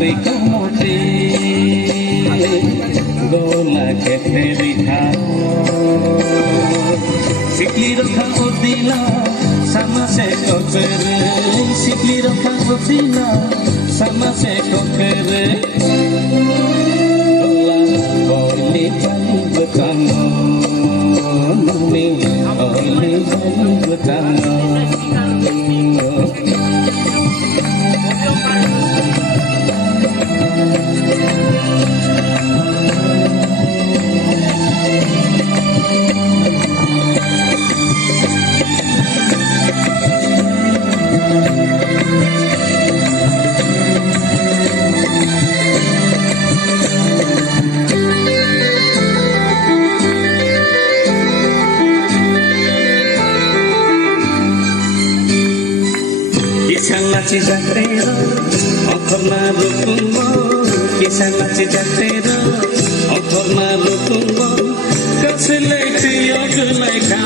पे कमोटे गोला खेते बिठा सिकली रखा उदिला sama se kokere sikli rokha utina sama se kokere ola oili pani betango numi oili pani betango Kisah naci jatero, okorna rukungo. Kisah naci jatero, okorna rukungo. Kasilai tiyo gulai ka.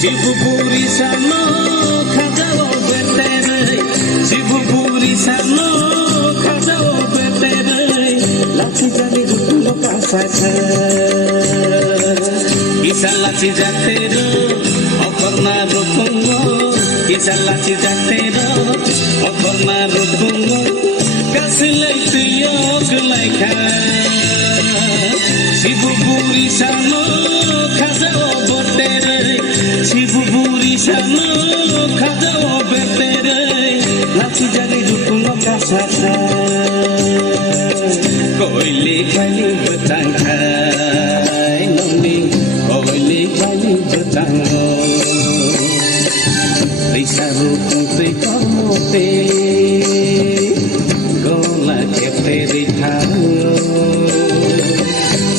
Sibu puri sano, khajao betere. Sibu puri sano, khajao betere. Laci jali rukungo kasasa. Kisah naci jatero, okorna rukungo. Kisah laci jatero, okorna rukungo. Kasilai tiyo gulai ka. Sibu puri sano, khajao betere. Sibu puri sano, khajao betere. Laci jali rukungo kasasa. Koili kali betangkai nami, koili kali betango. Risa rukung te kamote gola kete rithango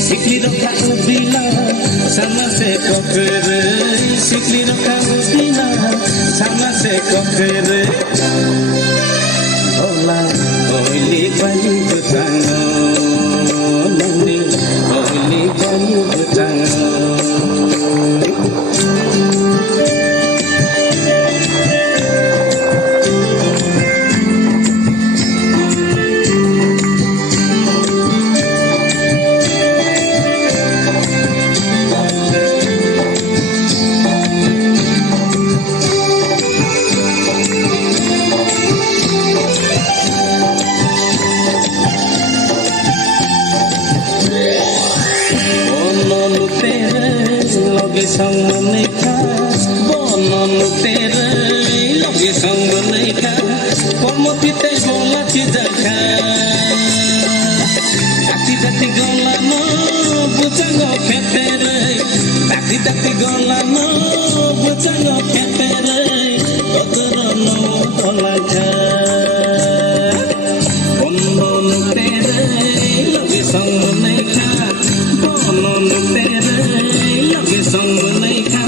sikli rokha ubila sama se kokere sikli rokha ubila sama se kokere ola oili bali betango nami oili bali betango Sang menika, bonon tere, logi sang menika, kormoti te gola cidaka, dati gola no, bucango ketere, dati gola no, bucango ketere, otoro no golaka, bonon tere, logi sang menika, bonon tere. Sang menika,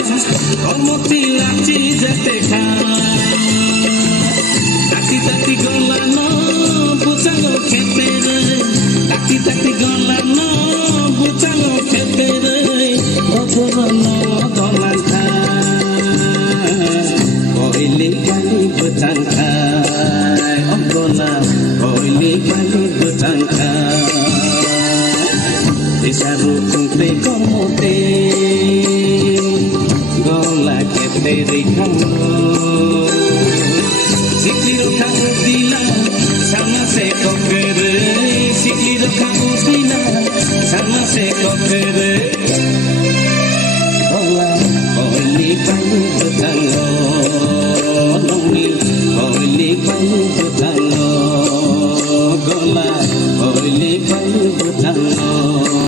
kormoti laci jateka. Dati gola no, bucango ketere. Dati gola no, bucango ketere. Otoro no dolaka, koili kali betangkai. Ogola, koili kali betangkai. Risa rukung te komote gola kete rithango sikli rokha ubila sama se kokere sikli rokha ubila sama se kokere gola oili bali betango